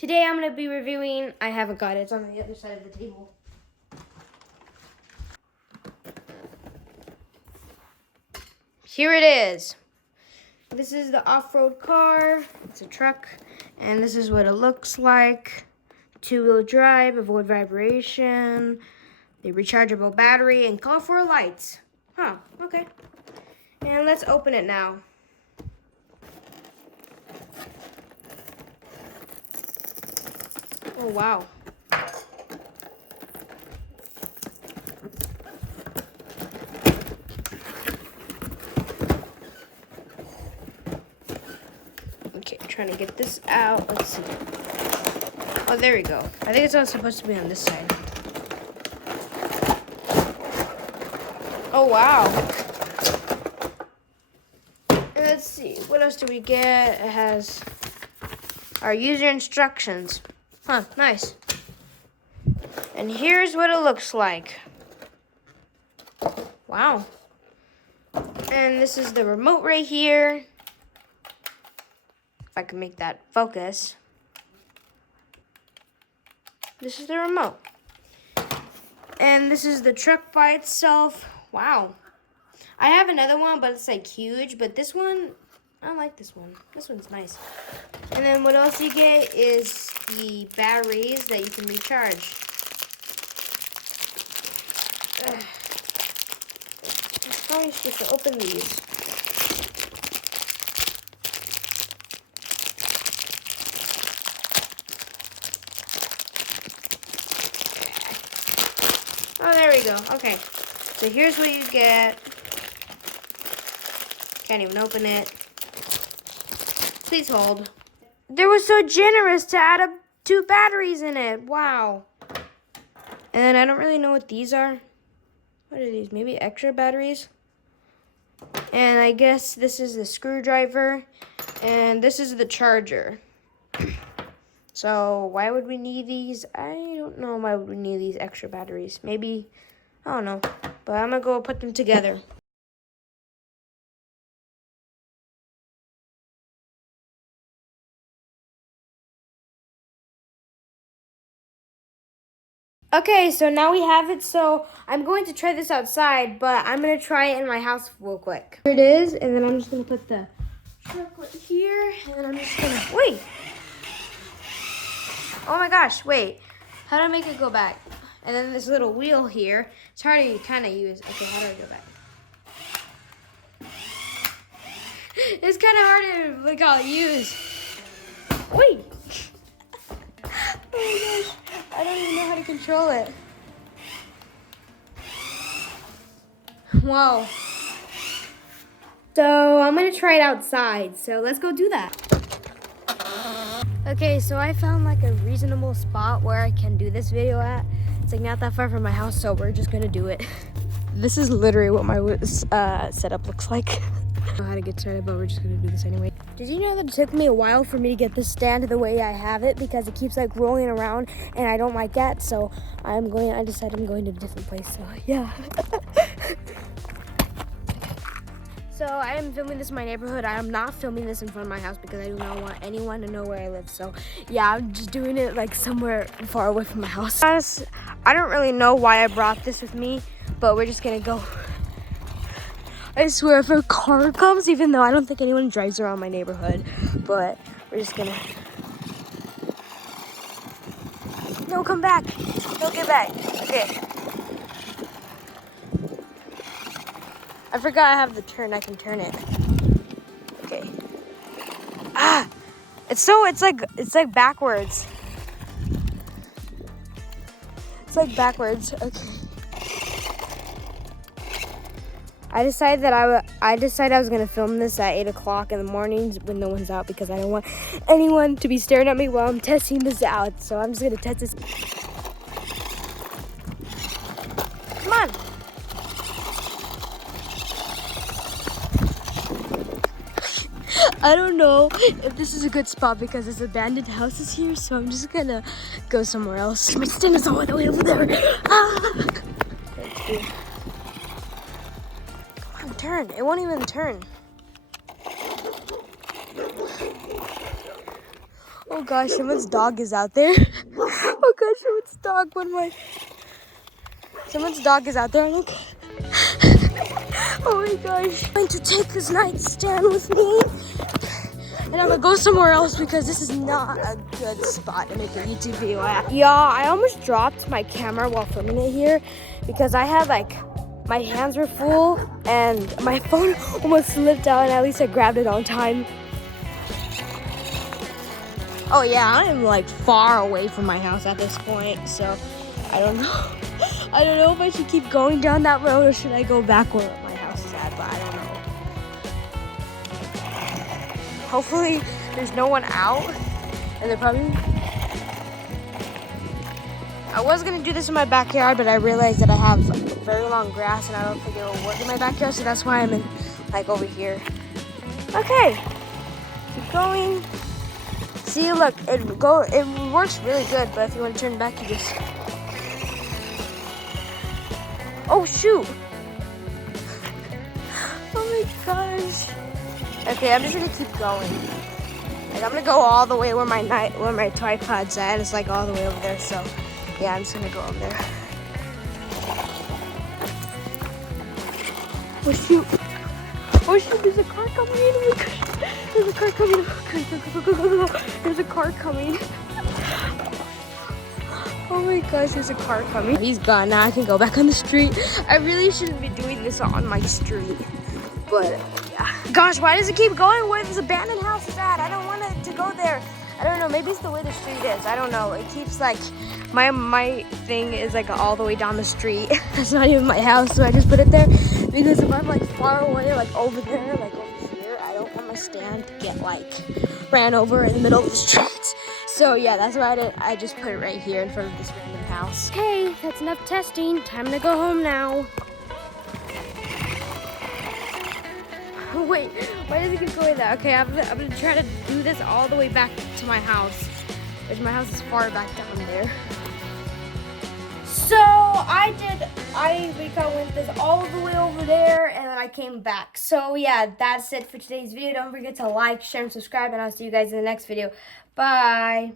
Today I'm going to be reviewing, I haven't got it, it's on the other side of the table. Here it is. This is the off-road car, it's a truck, and this is what it looks like. Two-wheel drive, avoid vibration, the rechargeable battery, and colorful lights. Huh, okay. And let's open it now. Oh, wow. Okay, trying to get this out. Let's see. Oh, there we go. I think it's all supposed to be on this side. Oh, wow. And let's see. What else do we get? It has our user instructions. Huh, nice. And here's what it looks like. Wow. And this is the remote right here. If I can make that focus. This is the remote. And this is the truck by itself. Wow. I have another one, but it's like huge. But this one, I like this one. This one's nice. And then what else you get is the batteries that you can recharge. I'm probably supposed to open these. Oh, there we go. Okay. So here's what you get. Can't even open it. Please hold. They were so generous to add up 2 batteries in it. Wow. And then I don't really know what these are. What are these? Maybe extra batteries? And I guess this is the screwdriver. And this is the charger. So why would we need these? I don't know why would we need these extra batteries. Maybe, I don't know. But I'm going to go put them together. Okay, so now we have it. So I'm going to try this outside, but I'm going to try it in my house real quick. Here it is, and then I'm just going to put the chocolate here, and then I'm just going to, wait. Oh my gosh, wait. How do I make it go back? And then this little wheel here, it's hard to kind of use. Okay, how do I go back? It's kind of hard to look how use. Wait. Oh my gosh, I don't even know how to control it. Whoa. So I'm gonna try it outside. So let's go do that. Okay, so I found like a reasonable spot where I can do this video at. It's like not that far from my house, so we're just gonna do it. This is literally what my setup looks like. I don't know how to get started, but we're just gonna do this anyway. Did you know that it took me a while for me to get this stand the way I have it because it keeps like rolling around and I don't like that, so I decided I'm going to a different place, so yeah. So I am filming this in my neighborhood. I am not filming this in front of my house because I do not want anyone to know where I live. So yeah, I'm just doing it like somewhere far away from my house. I don't really know why I brought this with me, but we're just gonna go. I swear if a car comes, even though I don't think anyone drives around my neighborhood, but we're just gonna. No, come back. No, get back. Okay. I forgot I have the turn. I can turn it. Okay. Ah! It's like backwards. It's like backwards. Okay. I decided I was gonna film this at 8 o'clock in the mornings when no one's out because I don't want anyone to be staring at me while I'm testing this out. So I'm just gonna test this. Come on. I don't know if this is a good spot because there's abandoned houses here, so I'm just gonna go somewhere else. My stand is all the way over there. Ah! Come on, turn. It won't even turn. Oh gosh, someone's dog is out there. Oh gosh, someone's dog. Someone's dog is out there. Look. Oh my gosh. I'm going to take this nightstand with me. And I'm gonna go somewhere else because this is not a good spot to make a YouTube video at. Yeah, I almost dropped my camera while filming it here because I had my hands were full and my phone almost slipped out, and at least I grabbed it on time. Oh yeah, I'm far away from my house at this point, so I don't know. I don't know if I should keep going down that road or should I go back where my house is at, but I don't know. Hopefully there's no one out, and they're probably... I was gonna do this in my backyard, but I realized that I have very long grass and I don't think it will work in my backyard, so that's why I'm in over here. Okay, keep going. See, look, it works really good, but if you want to turn back, you just... Oh shoot! Oh my gosh. Okay, I'm just gonna keep going. I'm gonna go all the way where my tripod's at. It's all the way over there, so yeah, I'm just gonna go over there. Oh shoot! Oh shoot! There's a car coming in. Oh my gosh! There's a car coming. Go. There's a car coming. Oh my gosh! There's a car coming. He's gone now. I can go back on the street. I really shouldn't be doing this on my street, but. Gosh, why does it keep going where this abandoned house is at? I don't want it to go there. I don't know. Maybe it's the way the street is. I don't know. It keeps my thing is all the way down the street. That's not even my house, so I just put it there because if I'm far away, over there, over here, I don't want my stand to get ran over in the middle of the street. So yeah, that's why I just put it right here in front of this random house. Okay, that's enough testing. Time to go home now. Wait, why does it keep going that? Okay, I'm gonna try to do this all the way back to my house, which my house is far back down there. So I went this all the way over there, and then I came back. So yeah, that's it for today's video. Don't forget to like, share, and subscribe, and I'll see you guys in the next video. Bye.